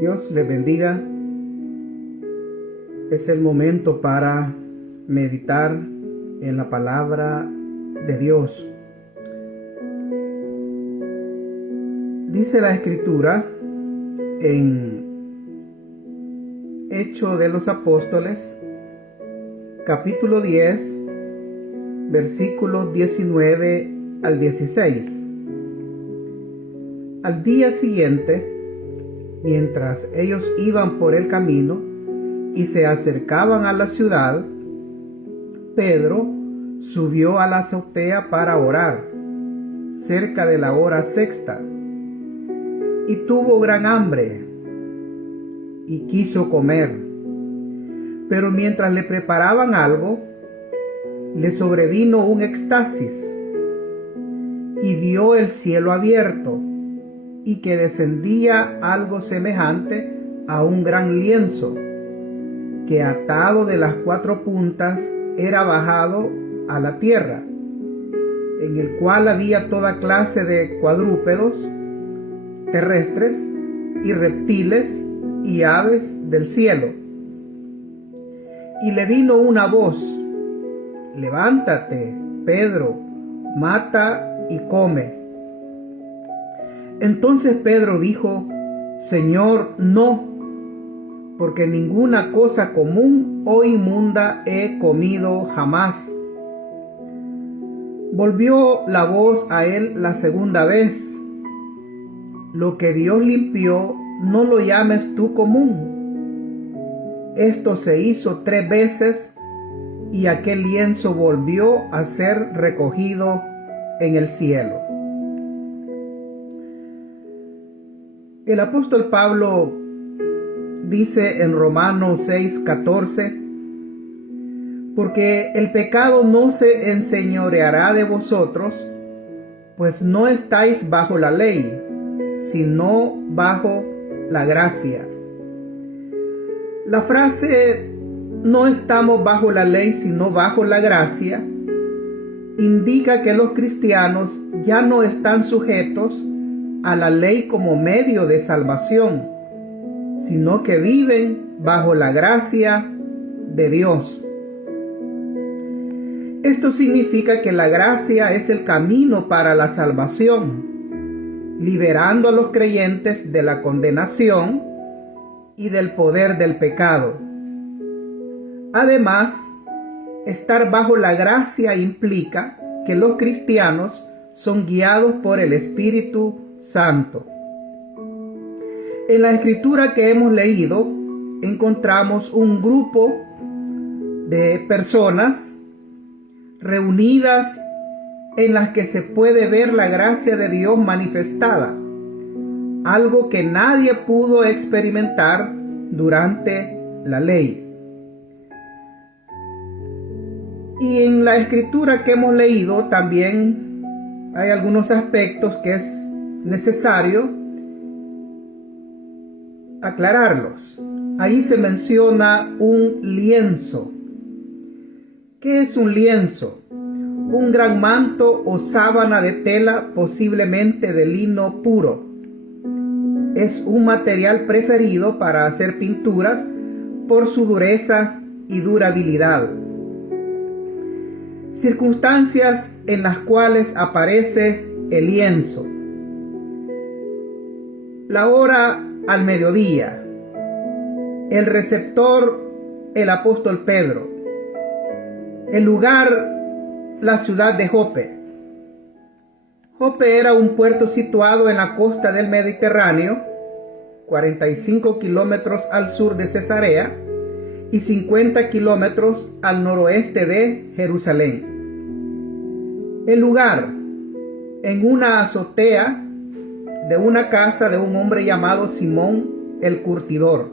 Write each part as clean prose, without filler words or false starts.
Dios les bendiga. Es el momento para meditar en la palabra de Dios. Dice la Escritura en Hechos de los Apóstoles, capítulo 10, versículos 19 al 16. Al día siguiente, mientras ellos iban por el camino y se acercaban a la ciudad, Pedro subió a la azotea para orar, cerca de la hora sexta, y tuvo gran hambre y quiso comer. Pero mientras le preparaban algo, le sobrevino un éxtasis y vio el cielo abierto y que descendía algo semejante a un gran lienzo, que atado de las cuatro puntas era bajado a la tierra, en el cual había toda clase de cuadrúpedos terrestres y reptiles y aves del cielo. Y le vino una voz: levántate, Pedro, mata y come. Entonces Pedro dijo: Señor, no, porque ninguna cosa común o inmunda he comido jamás. Volvió la voz a él la segunda vez: lo que Dios limpió, no lo llames tú común. Esto se hizo 3 veces y aquel lienzo volvió a ser recogido en el cielo. El apóstol Pablo dice en Romanos 6:14: porque el pecado no se enseñoreará de vosotros, pues no estáis bajo la ley, sino bajo la gracia. La frase "no estamos bajo la ley, sino bajo la gracia" indica que los cristianos ya no están sujetos a la ley como medio de salvación, sino que viven bajo la gracia de Dios. Esto significa que la gracia es el camino para la salvación, liberando a los creyentes de la condenación y del poder del pecado. Además, estar bajo la gracia implica que los cristianos son guiados por el Espíritu Santo. En la escritura que hemos leído, encontramos un grupo de personas reunidas en las que se puede ver la gracia de Dios manifestada, algo que nadie pudo experimentar durante la ley. Y en la escritura que hemos leído también hay algunos aspectos que es necesario aclararlos. Ahí se menciona un lienzo. ¿Qué es un lienzo? Un gran manto o sábana de tela, posiblemente de lino puro. Es un material preferido para hacer pinturas por su dureza y durabilidad. Circunstancias en las cuales aparece el lienzo: la hora al mediodía. El receptor, el apóstol Pedro. El lugar, la ciudad de Jope. Jope era un puerto situado en la costa del Mediterráneo, 45 kilómetros al sur de Cesarea y 50 kilómetros al noroeste de Jerusalén. El lugar, en una azotea de una casa de un hombre llamado Simón el Curtidor.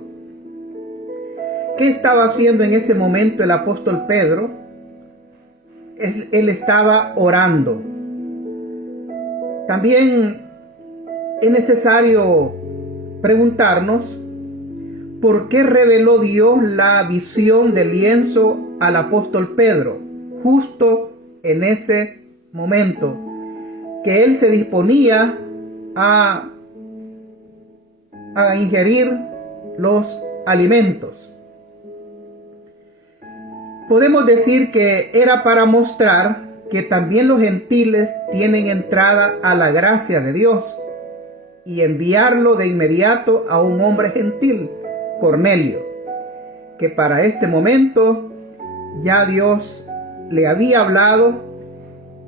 ¿Qué estaba haciendo en ese momento el apóstol Pedro? Él estaba orando. También es necesario preguntarnos por qué reveló Dios la visión del lienzo al apóstol Pedro justo en ese momento que él se disponía a ingerir los alimentos. Podemos decir que era para mostrar que también los gentiles tienen entrada a la gracia de Dios y enviarlo de inmediato a un hombre gentil, Cornelio, que para este momento ya Dios le había hablado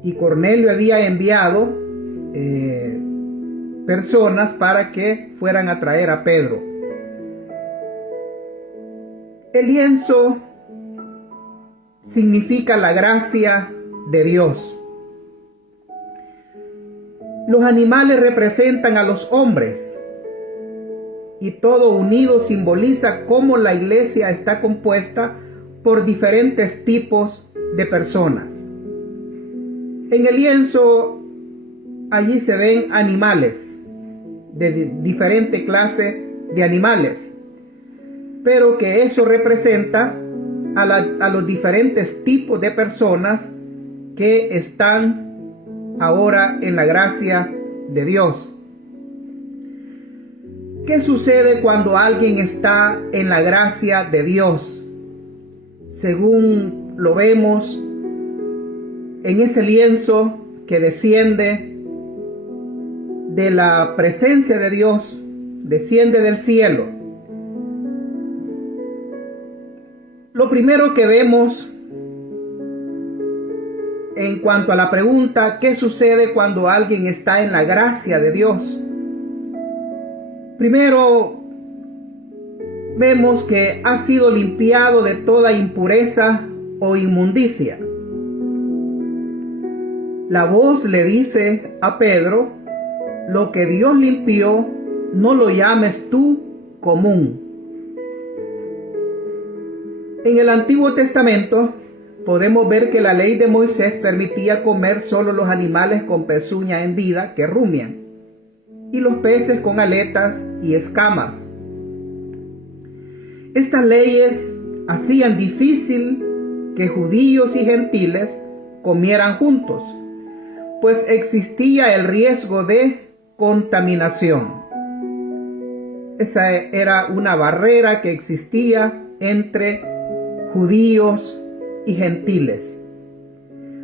y Cornelio había enviado personas para que fueran a traer a Pedro. El lienzo significa la gracia de Dios. Los animales representan a los hombres y todo unido simboliza cómo la iglesia está compuesta por diferentes tipos de personas. En el lienzo allí se ven animales de diferente clase de animales, pero que eso representa a los diferentes tipos de personas que están ahora en la gracia de Dios. ¿Qué sucede cuando alguien está en la gracia de Dios? Según lo vemos en ese lienzo que desciende de la presencia de Dios, desciende del cielo. Lo primero que vemos en cuanto a la pregunta, ¿qué sucede cuando alguien está en la gracia de Dios? Primero, vemos que ha sido limpiado de toda impureza o inmundicia. La voz le dice a Pedro, lo que Dios limpió, no lo llames tú común. En el Antiguo Testamento podemos ver que la ley de Moisés permitía comer solo los animales con pezuña hendida que rumian y los peces con aletas y escamas. Estas leyes hacían difícil que judíos y gentiles comieran juntos, pues existía el riesgo de contaminación. Esa era una barrera que existía entre judíos y gentiles.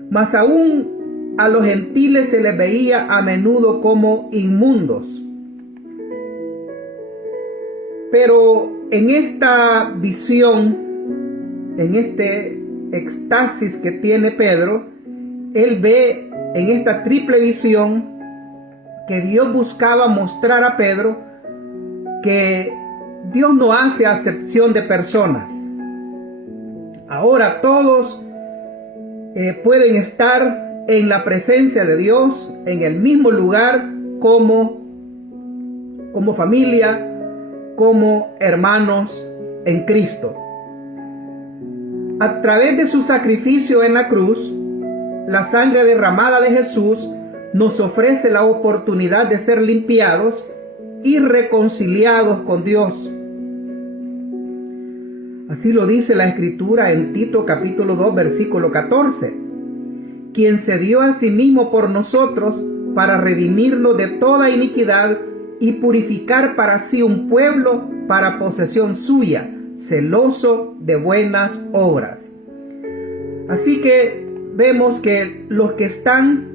Más aún a los gentiles se les veía a menudo como inmundos. Pero en esta visión, en este éxtasis que tiene Pedro, él ve en esta triple visión que Dios buscaba mostrar a Pedro que Dios no hace acepción de personas. Ahora todos pueden estar en la presencia de Dios, en el mismo lugar, como familia, como hermanos en Cristo. A través de su sacrificio en la cruz, la sangre derramada de Jesús nos ofrece la oportunidad de ser limpiados y reconciliados con Dios. Así lo dice la Escritura en Tito capítulo 2 versículo 14, quien se dio a sí mismo por nosotros para redimirnos de toda iniquidad y purificar para sí un pueblo para posesión suya, celoso de buenas obras. Así que vemos que los que están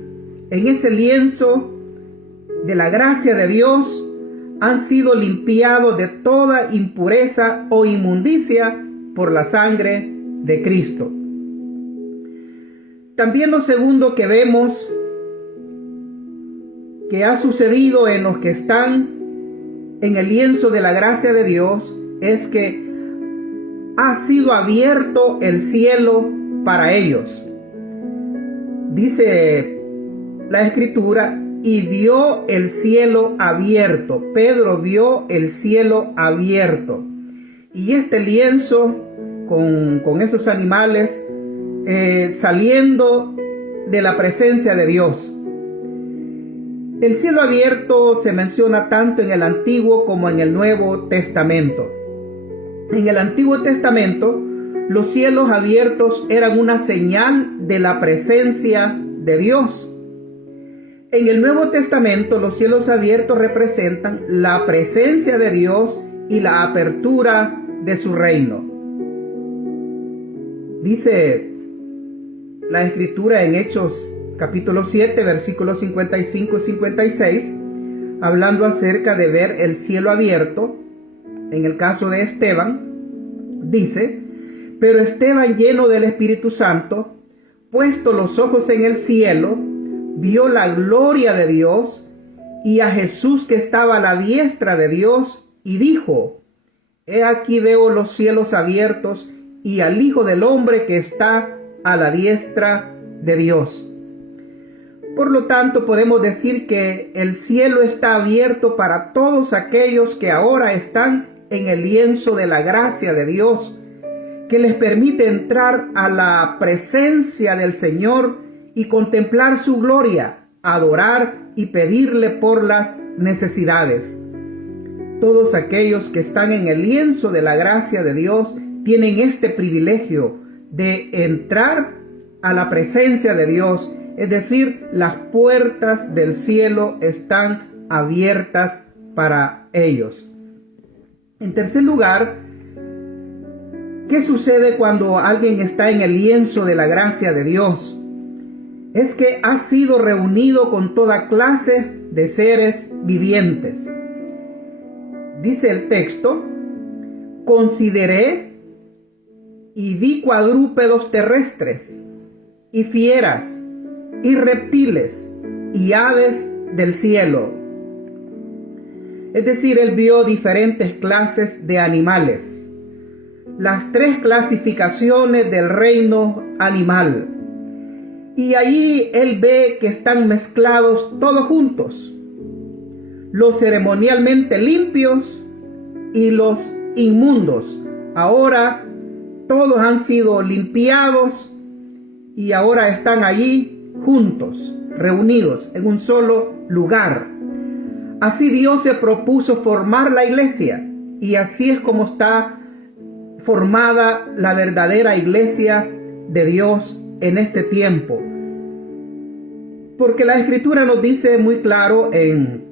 en ese lienzo de la gracia de Dios han sido limpiados de toda impureza o inmundicia por la sangre de Cristo. También lo segundo que vemos que ha sucedido en los que están en el lienzo de la gracia de Dios es que ha sido abierto el cielo para ellos. Dice la Escritura, y vio el cielo abierto. Pedro vio el cielo abierto. Y este lienzo con esos animales saliendo de la presencia de Dios. El cielo abierto se menciona tanto en el Antiguo como en el Nuevo Testamento. En el Antiguo Testamento, los cielos abiertos eran una señal de la presencia de Dios. En el Nuevo Testamento, los cielos abiertos representan la presencia de Dios y la apertura de su reino. Dice la Escritura en Hechos capítulo 7, versículos 55 y 56, hablando acerca de ver el cielo abierto. En el caso de Esteban, dice: pero Esteban, lleno del Espíritu Santo, puesto los ojos en el cielo, vio la gloria de Dios y a Jesús que estaba a la diestra de Dios, y dijo: he aquí veo los cielos abiertos y al Hijo del Hombre que está a la diestra de Dios. Por lo tanto, podemos decir que el cielo está abierto para todos aquellos que ahora están en el lienzo de la gracia de Dios, que les permite entrar a la presencia del Señor y contemplar su gloria, adorar y pedirle por las necesidades. Todos aquellos que están en el lienzo de la gracia de Dios tienen este privilegio de entrar a la presencia de Dios, es decir, las puertas del cielo están abiertas para ellos. En tercer lugar, ¿qué sucede cuando alguien está en el lienzo de la gracia de Dios? Es que ha sido reunido con toda clase de seres vivientes. Dice el texto: consideré y vi cuadrúpedos terrestres, y fieras, y reptiles, y aves del cielo. Es decir, él vio diferentes clases de animales, las tres clasificaciones del reino animal. Y ahí él ve que están mezclados todos juntos: los ceremonialmente limpios y los inmundos. Ahora todos han sido limpiados y ahora están allí juntos, reunidos en un solo lugar. Así Dios se propuso formar la iglesia, y así es como está formada la verdadera iglesia de Dios en este tiempo. Porque la Escritura nos dice muy claro en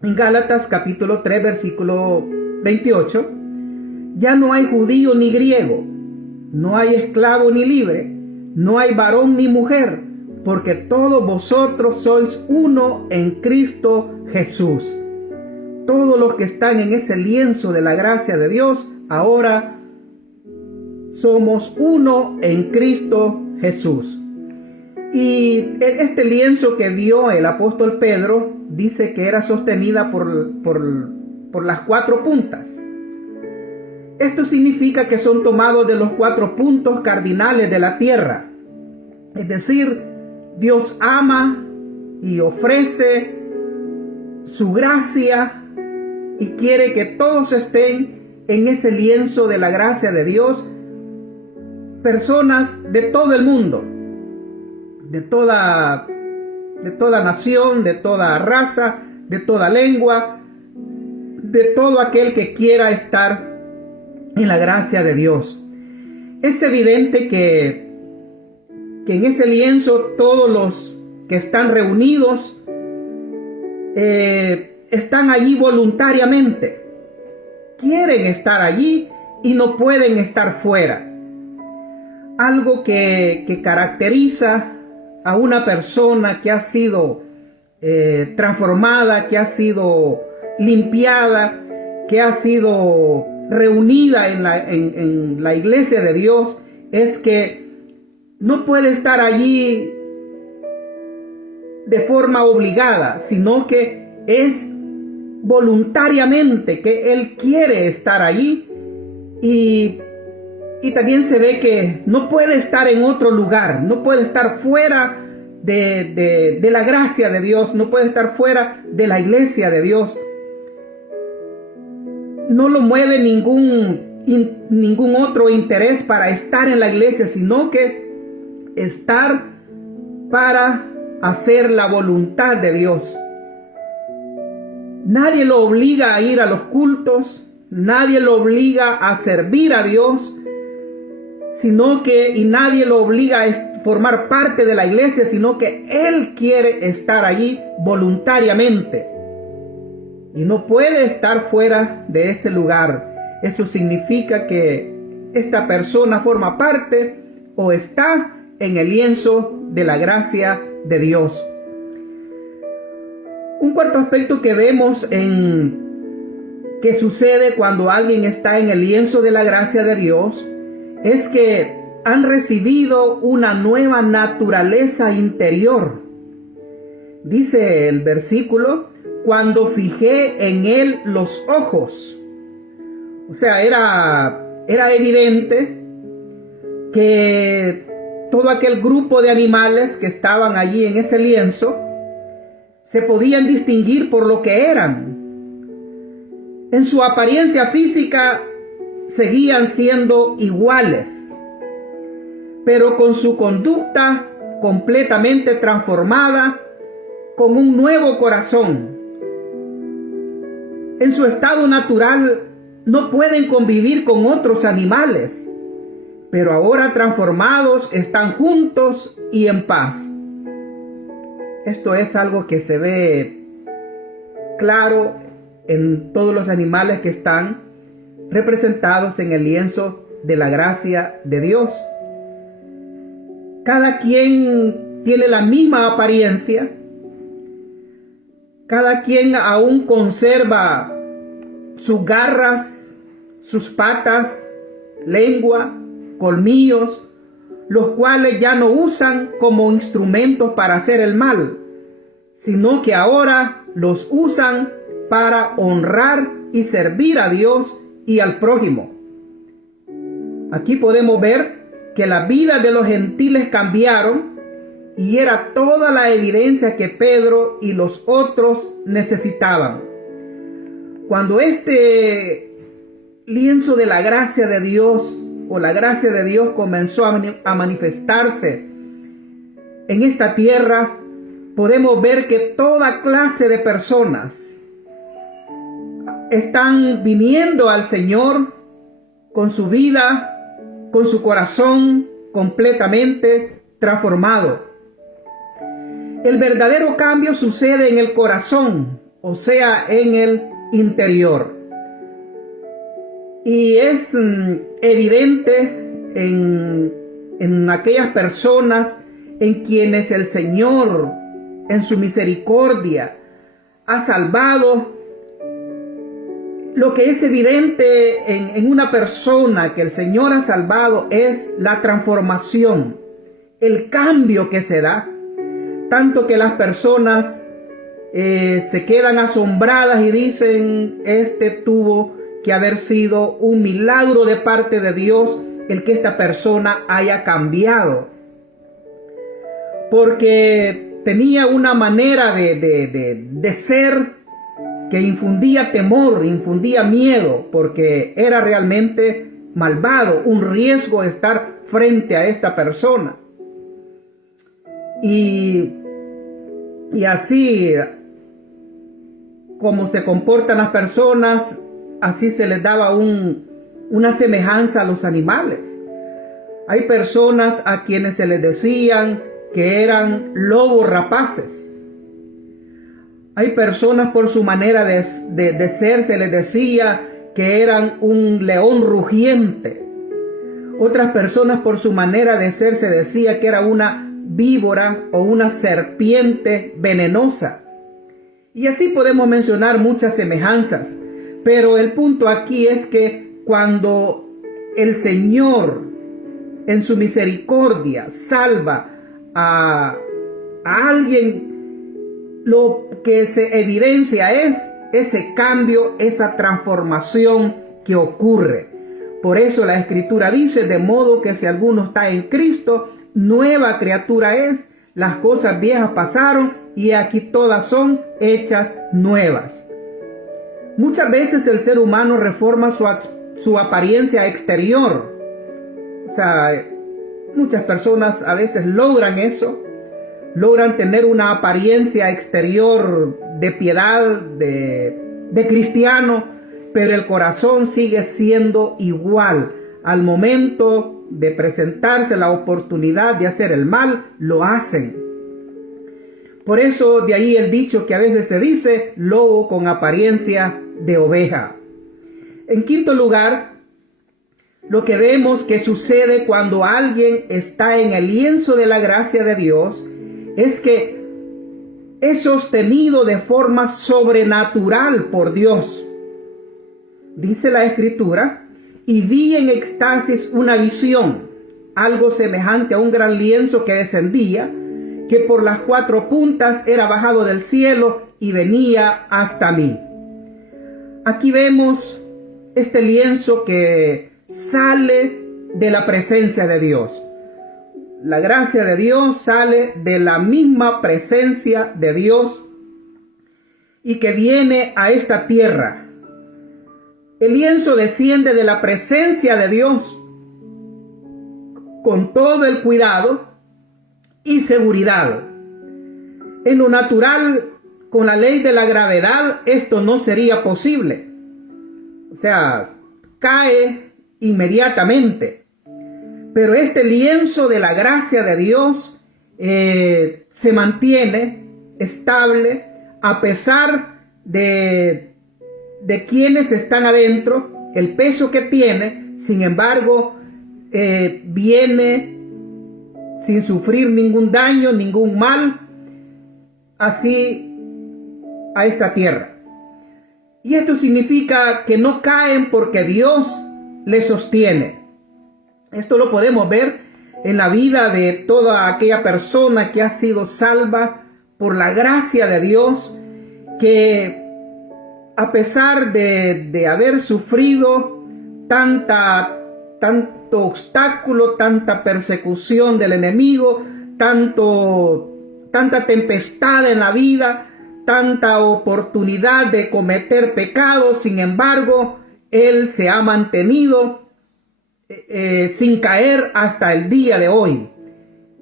Gálatas capítulo 3, versículo 28, ya no hay judío ni griego, no hay esclavo ni libre, no hay varón ni mujer, porque todos vosotros sois uno en Cristo Jesús. Todos los que están en ese lienzo de la gracia de Dios, ahora somos uno en Cristo Jesús. Y este lienzo que vio el apóstol Pedro dice que era sostenida por las cuatro puntas. Esto significa que son tomados de los 4 puntos cardinales de la tierra. Es decir, Dios ama y ofrece su gracia y quiere que todos estén en ese lienzo de la gracia de Dios, personas de todo el mundo, de toda nación, de toda raza, de toda lengua, de todo aquel que quiera estar en la gracia de Dios. Es evidente que en ese lienzo todos los que están reunidos están allí voluntariamente, quieren estar allí y no pueden estar fuera. Algo que caracteriza a una persona que ha sido transformada, que ha sido limpiada, que ha sido reunida en la iglesia de Dios, es que no puede estar allí de forma obligada, sino que es voluntariamente que él quiere estar allí, y también se ve que no puede estar en otro lugar, no puede estar fuera de la gracia de Dios, no puede estar fuera de la iglesia de Dios. No lo mueve ningún otro interés para estar en la iglesia, sino que estar para hacer la voluntad de Dios. Nadie lo obliga a ir a los cultos, nadie lo obliga a servir a Dios, y nadie lo obliga a formar parte de la iglesia, sino que él quiere estar allí voluntariamente. y no puede estar fuera de ese lugar. Eso significa que esta persona forma parte o está en el lienzo de la gracia de Dios. Un cuarto aspecto que vemos que sucede cuando alguien está en el lienzo de la gracia de Dios es que han recibido una nueva naturaleza interior. Dice el versículo: cuando fijé en él los ojos. O sea, era evidente que todo aquel grupo de animales que estaban allí en ese lienzo se podían distinguir por lo que eran. En su apariencia física seguían siendo iguales, pero con su conducta completamente transformada, con un nuevo corazón. En su estado natural no pueden convivir con otros animales, pero ahora transformados están juntos y en paz. Esto es algo que se ve claro en todos los animales que están representados en el lienzo de la gracia de Dios. Cada quien tiene la misma apariencia, cada quien aún conserva sus garras, sus patas, lengua, colmillos, los cuales ya no usan como instrumentos para hacer el mal, sino que ahora los usan para honrar y servir a Dios y al prójimo. Aquí podemos ver que la vida de los gentiles cambiaron y era toda la evidencia que Pedro y los otros necesitaban. Cuando este lienzo de la gracia de Dios o la gracia de Dios comenzó a manifestarse en esta tierra, podemos ver que toda clase de personas están viniendo al Señor con su vida, con su corazón completamente transformado. El verdadero cambio sucede en el corazón, o sea, en el interior. Y es evidente en aquellas personas en quienes el Señor, en su misericordia, ha salvado. Lo que es evidente en una persona que el Señor ha salvado es la transformación, el cambio que se da, tanto que las personas se quedan asombradas y dicen: este tuvo que haber sido un milagro de parte de Dios el que esta persona haya cambiado, porque tenía una manera de ser que infundía temor, infundía miedo, porque era realmente malvado, un riesgo estar frente a esta persona. Y así como se comportan las personas, así se les daba una semejanza a los animales. Hay personas a quienes se les decían que eran lobos rapaces. Hay personas por su manera de ser se les decía que eran un león rugiente. Otras personas por su manera de ser se decía que era una víbora o una serpiente venenosa. Y así podemos mencionar muchas semejanzas. Pero el punto aquí es que cuando el Señor en su misericordia salva a alguien, lo que se evidencia es ese cambio, esa transformación que ocurre. Por eso la Escritura dice: de modo que si alguno está en Cristo, nueva criatura es, las cosas viejas pasaron y aquí todas son hechas nuevas. Muchas veces el ser humano reforma su apariencia exterior. O sea, muchas personas a veces logran eso, logran tener una apariencia exterior de piedad, de cristiano, pero el corazón sigue siendo igual. Al momento de presentarse la oportunidad de hacer el mal, lo hacen. Por eso de ahí el dicho que a veces se dice, lobo con apariencia de oveja. En quinto lugar, lo que vemos que sucede cuando alguien está en el lienzo de la gracia de Dios es que es sostenido de forma sobrenatural por Dios. Dice la Escritura, y vi en éxtasis una visión, algo semejante a un gran lienzo que descendía, que por las 4 puntas era bajado del cielo y venía hasta mí. Aquí vemos este lienzo que sale de la presencia de Dios. La gracia de Dios sale de la misma presencia de Dios y que viene a esta tierra. El lienzo desciende de la presencia de Dios con todo el cuidado y seguridad. En lo natural, con la ley de la gravedad, esto no sería posible. O sea, cae inmediatamente. Pero este lienzo de la gracia de Dios se mantiene estable a pesar de quienes están adentro, el peso que tiene. Sin embargo, viene sin sufrir ningún daño, ningún mal, así a esta tierra. Y esto significa que no caen porque Dios les sostiene. Esto lo podemos ver en la vida de toda aquella persona que ha sido salva por la gracia de Dios, que a pesar de haber sufrido tanto obstáculo, tanta persecución del enemigo, tanta tempestad en la vida, tanta oportunidad de cometer pecados, sin embargo, él se ha mantenido sin caer hasta el día de hoy.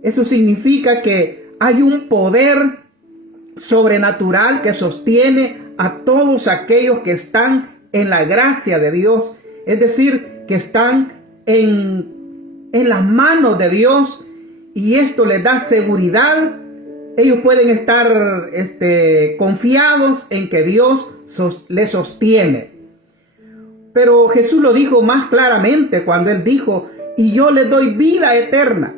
Eso significa que hay un poder sobrenatural que sostiene a todos aquellos que están en la gracia de Dios, es decir, que están en las manos de Dios, y esto les da seguridad. Ellos pueden estar confiados en que Dios les sostiene. Pero Jesús lo dijo más claramente cuando Él dijo, y yo les doy vida eterna,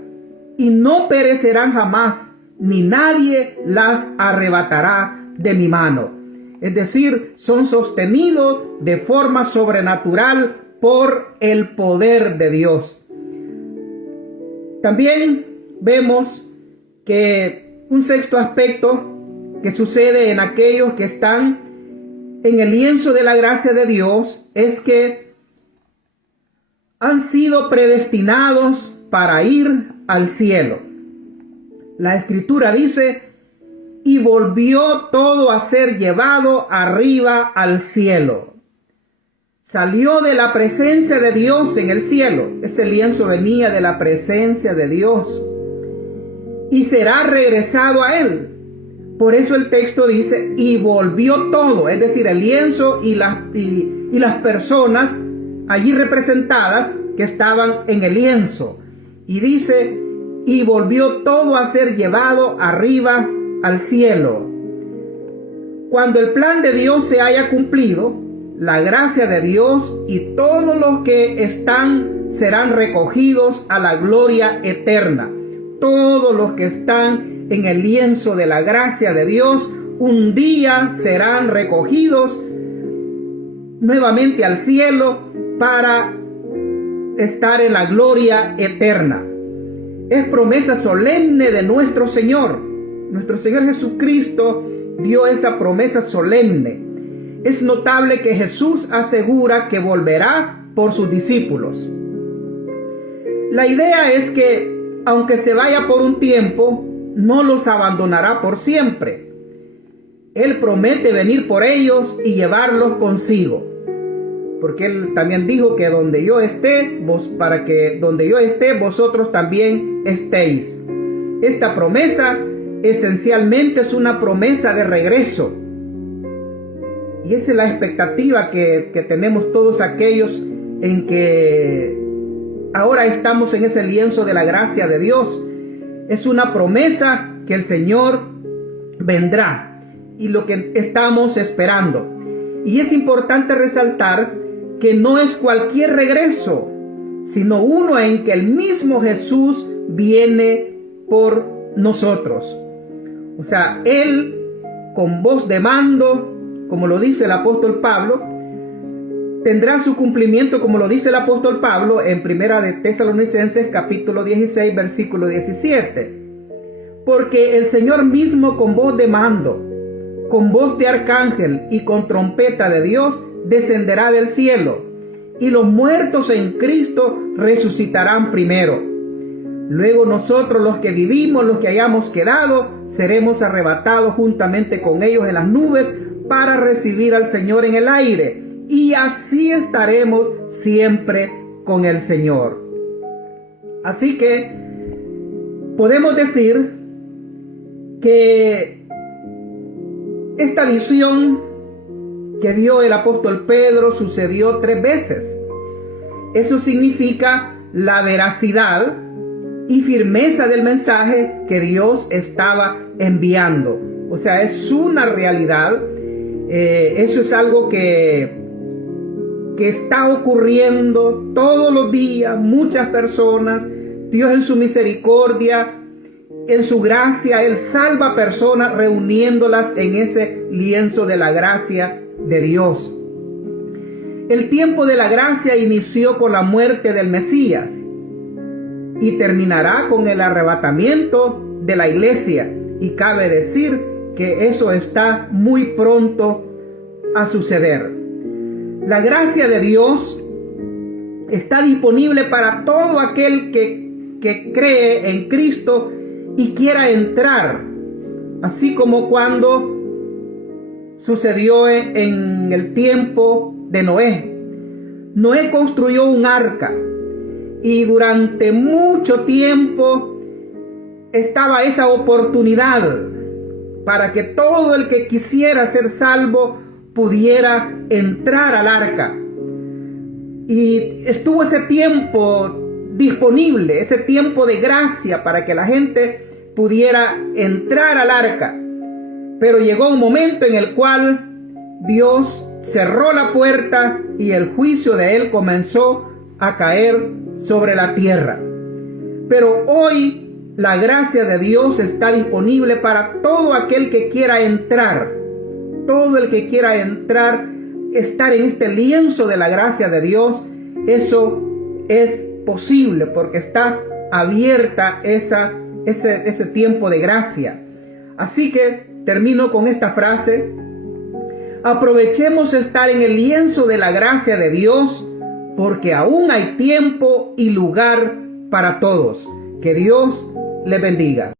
y no perecerán jamás, ni nadie las arrebatará de mi mano. Es decir, son sostenidos de forma sobrenatural por el poder de Dios. También vemos que un sexto aspecto que sucede en aquellos que están en el lienzo de la gracia de Dios es que han sido predestinados para ir al cielo. La Escritura dice, y volvió todo a ser llevado arriba al cielo. Salió de la presencia de Dios en el cielo. Ese lienzo venía de la presencia de Dios. Y será regresado a Él. Por eso el texto dice, y volvió todo. Es decir, el lienzo y las personas allí representadas que estaban en el lienzo. Y dice, y volvió todo a ser llevado arriba al cielo. Cuando el plan de Dios se haya cumplido, la gracia de Dios y todos los que están serán recogidos a la gloria eterna. Todos los que están en el lienzo de la gracia de Dios un día serán recogidos nuevamente al cielo para estar en la gloria eterna. Es promesa solemne de nuestro Señor. Nuestro Señor Jesucristo dio esa promesa solemne. Es notable que Jesús asegura que volverá por sus discípulos. La idea es que, aunque se vaya por un tiempo, no los abandonará por siempre. Él promete venir por ellos y llevarlos consigo. Porque Él también dijo que donde yo esté, para que donde yo esté, vosotros también estéis. Esta promesa esencialmente es una promesa de regreso. Y esa es la expectativa que tenemos todos aquellos en que ahora estamos en ese lienzo de la gracia de Dios. Es una promesa que el Señor vendrá y lo que estamos esperando. Y es importante resaltar que no es cualquier regreso, sino uno en que el mismo Jesús viene por nosotros. O sea, Él con voz de mando, como lo dice el apóstol Pablo, tendrá su cumplimiento, como lo dice el apóstol Pablo en Primera de Tesalonicenses capítulo 16, versículo 17. Porque el Señor mismo con voz de mando, con voz de arcángel y con trompeta de Dios descenderá del cielo, y los muertos en Cristo resucitarán primero. Luego nosotros, los que vivimos, los que hayamos quedado, seremos arrebatados juntamente con ellos en las nubes para recibir al Señor en el aire, y así estaremos siempre con el Señor. Así que podemos decir que esta visión que dio el apóstol Pedro sucedió 3 veces. Eso significa la veracidad y firmeza del mensaje que Dios estaba enviando. O sea, es una realidad. Eso es algo que está ocurriendo todos los días. Muchas personas, Dios en su misericordia, en su gracia, Él salva personas reuniéndolas en ese lienzo de la gracia de Dios. El tiempo de la gracia inició con la muerte del Mesías y terminará con el arrebatamiento de la iglesia. Y cabe decir que eso está muy pronto a suceder. La gracia de Dios está disponible para todo aquel que cree en Cristo y quiera entrar, así como cuando sucedió en el tiempo de Noé. Noé construyó un arca y durante mucho tiempo estaba esa oportunidad para que todo el que quisiera ser salvo pudiera entrar al arca. Y estuvo ese tiempo disponible, ese tiempo de gracia para que la gente pudiera entrar al arca. Pero llegó un momento en el cual Dios cerró la puerta y el juicio de Él comenzó a caer sobre la tierra. Pero hoy la gracia de Dios está disponible para todo aquel que quiera entrar. Todo el que quiera entrar, estar en este lienzo de la gracia de Dios, eso es posible porque está abierta ese tiempo de gracia. Así que termino con esta frase: aprovechemos estar en el lienzo de la gracia de Dios, porque aún hay tiempo y lugar para todos. Que Dios les bendiga.